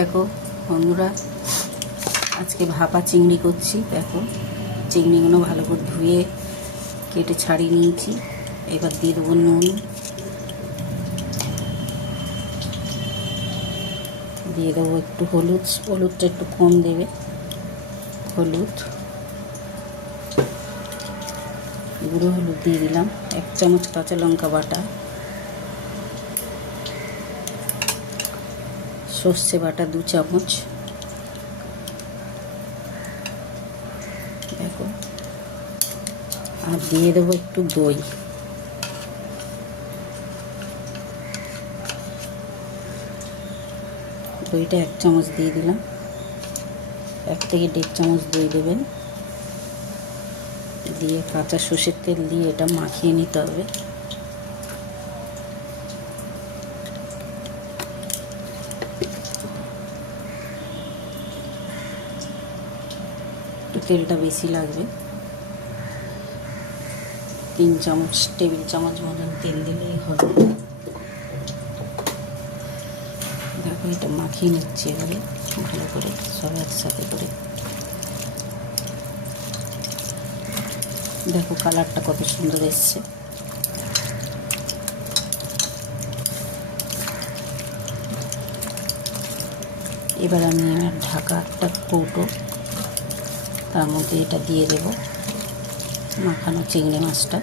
দেখো বন্ধুরা, আজকে ভাপা চিংড়ি করছি। দেখো চিংড়িগুলো ভালো করে ধুয়ে কেটে ছাড়িয়ে নিয়েছি। এবার দিয়ে দেবো নুন, দিয়ে দেবো একটু হলুদ। হলুদটা একটু কম দেবে, হলুদ, গুঁড়ো হলুদ দিয়ে দিলাম। 1 চামচ কাঁচা লঙ্কা বাটা, সর্ষে বাটা 2 চামচ, দেখো, আর দিয়ে দেবো একটু দই। দইটা 1 চামচ দিয়ে দিলাম। 1 থেকে 1.5 চামচ দই দেবেন। দিয়ে কাঁচা সর্ষের তেল দিয়ে এটা মাখিয়ে নিতে হবে। একটু তেলটা বেশি লাগবে, 3 চামচ টেবিল চামচ মতন তেল দিলেই হবে। দেখো এটা মাখিয়ে নিচ্ছি এবারে ভালো করে, সব একসাথে করে। দেখো কালারটা কত সুন্দর এসছে। এবার আমি আমার ঢাকা একটা কৌটো, তার মধ্যে এটা দিয়ে দেব মাখানো চিংড়ি মাছটা।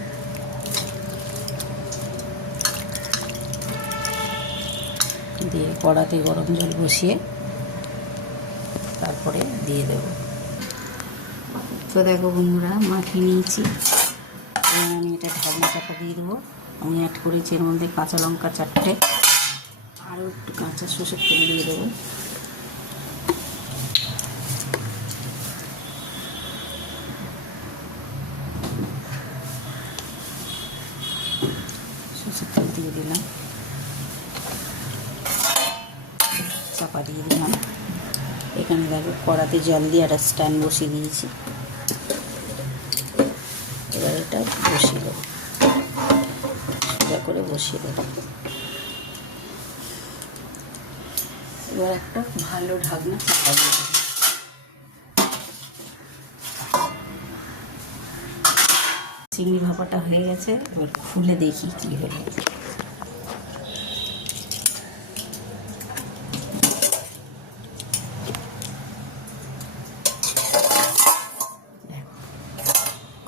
দিয়ে কড়াতে গরম জল বসিয়ে তারপরে দিয়ে দেব। তো দেখো বন্ধুরা, মাখিয়ে নিয়েছি। এবার আমি এটা ঢাকনা চাপা দিয়ে দেবো। আমি অ্যাড করেছি এর মধ্যে কাঁচা লঙ্কা 4টে, আরও একটু কাঁচা সর্ষের তেল দিয়ে দেবো। সর্ষের তেল দিয়ে দিলাম, চাপা দিয়ে দিলাম। এখানে দেখো কড়াতে জল দিয়ে একটা স্ট্যান্ড বসিয়ে দিয়েছি। এবার এটা বসিয়ে দেবো, সোজা করে বসিয়ে দেবো। এবার একটা ভালো ঢাকনা চাপা দিয়ে দেবো। চিংড়ি ভাপাটা হয়ে গেছে, এবার খুলে দেখি কী হলো।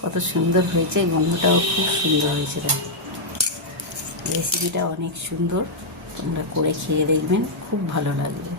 কত সুন্দর হয়েছে, গন্ধটাও খুব সুন্দর হয়েছে। দেখো রেসিপিটা অনেক সুন্দর, তোমরা করে খেয়ে দেখবেন, খুব ভালো লাগবে।